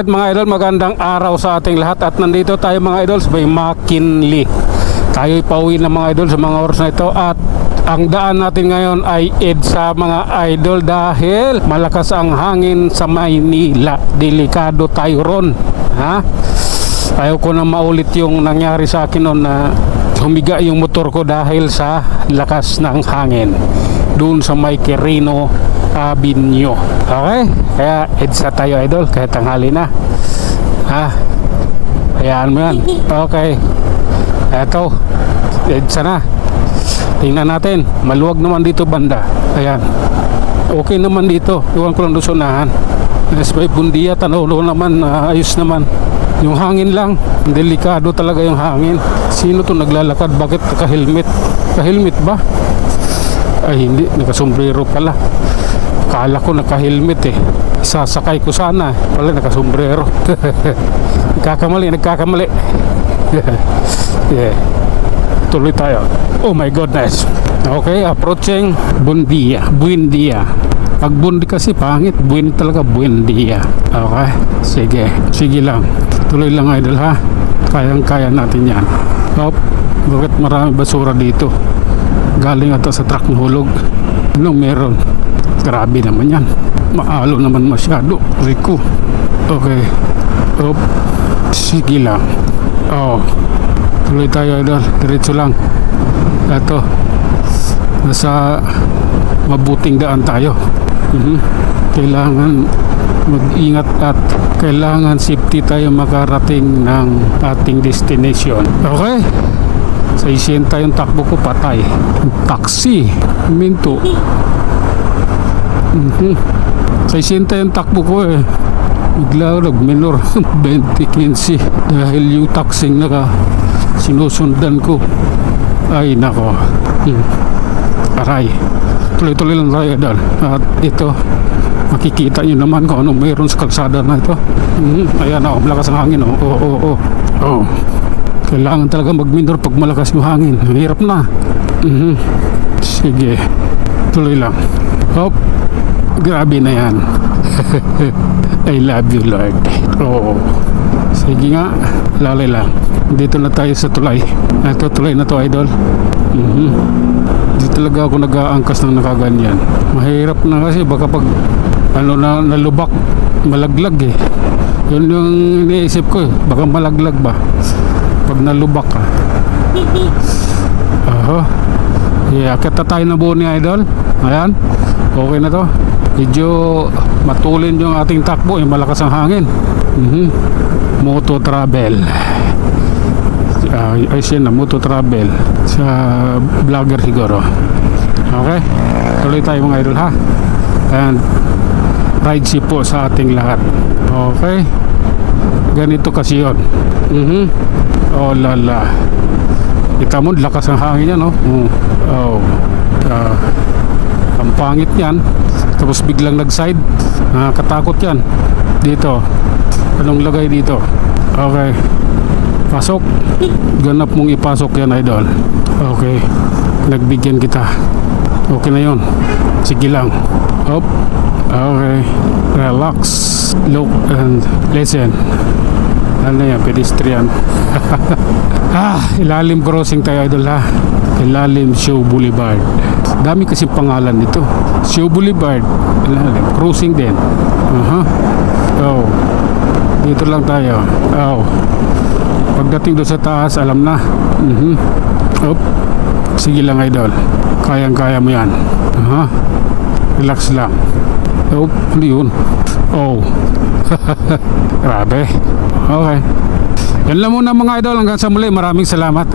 Alright mga idol, magandang araw sa ating lahat. At nandito tayo mga idol sa may McKinley. Tayo'y pauwi na mga idol sa mga oras na ito. At ang daan natin ngayon ay EDSA mga idol, dahil malakas ang hangin sa Maynila. Delikado tayo ron, ha? Ayaw ko na maulit yung nangyari sa akin noon na humiga yung motor ko dahil sa lakas ng hangin doon sa may Quirino Avenue. Okay? Kaya EDSA tayo idol, kahit tanghali na, ha? Hayaan mo yan. Okay, eto, EDSA na. Tingnan natin, maluwag naman dito banda. Ayan, okay naman dito. Iwan ko lang doon sa unahan. Yes, may bundiya, tanaw naman, ayos naman. Yung hangin lang, delikado talaga yung hangin. Sino to naglalakad? Bakit naka-helmet? Naka-helmet ba? Ay hindi, naka-sombrero pala. Kala ko naka-helmet eh. Sasakay ko sana, pala naka-sombrero. Nagkakamali. Yeah. Tuloy tayo. Oh my goodness. Okay, approaching Buendia. Pag Bundi kasi pangit, talaga Buendia. Okay, sige lang. Tuloy lang idol ha. Kayang-kaya natin yan. Oh, bakit marami basura dito? Galing ata sa truck hulog. Anong meron? Grabe naman yan. Maalo naman masyado. Rico. Okay. Oh, sige lang. Oh, tuloy tayo idol. Diretso lang. Ito, nasa mabuting daan tayo. Kailangan mag-ingat at kailangan safety tayo makarating ng ating destination. Okay, sa 60 yung takbo ko, patay. Taxi minto. Sa 60 yung takbo ko eh, bigla nag-minor 20-15 dahil yung taxing naka sinusundan ko. Ay nako, aray. Tuloy-tuloy lang tayo dal. At ito, makikita nyo naman kung anong mayroon sa kalsada na ito. Ayan o, malakas ang hangin o. Oh. Kailangan talaga mag-minor pag malakas yung hangin. Hirap na. Sige, tuloy lang. Hop, grabe na yan. I love you Lord. Oo. Sige nga, lalay lang. Dito na tayo sa tulay. Ito, tulay na to idol. Di talaga ako nag-aangkas ng nakaganyan. Mahirap na kasi baka pag nalubak, malaglag eh. Yun yung iniisip ko eh. Baka malaglag ba pag nalubak ka. Yeah, akit na tayo na buo ni idol. Ayan, okay na to. Medyo matulin yung ating takbo eh, malakas ang hangin. Moto travel. Ay siya na, moto travel sa vlogger siguro. Okay, tuloy tayo mga idol ha. And ride safe po sa ating lahat. Okay, ganito kasi yun. Oh lala, kita mo lakas ang hangin yan, no? Ang pangit yan. Tapos biglang nag-side, katakot yan. Dito, anong lagay dito? Okay, pasok. Ganap mong ipasok yan idol. Okay, nagbigyan kita. Okay na yon. Sige lang. Hop. Okay, relax, look and listen. Ano yan, pedestrian. Ilalim crossing tayo idol ha. Ilalim Show Boulevard. Dami kasi pangalan nito. Show Boulevard, ilalim crossing din. Oh, dito lang tayo. Oh, pagdating doon sa taas, alam na. Op. Sige lang idol, kayang-kaya mo yan. Relax lang. Oh, ano yun? Oh. Grabe. Okay, yan lang muna mga idol. Hanggang sa muli, maraming salamat.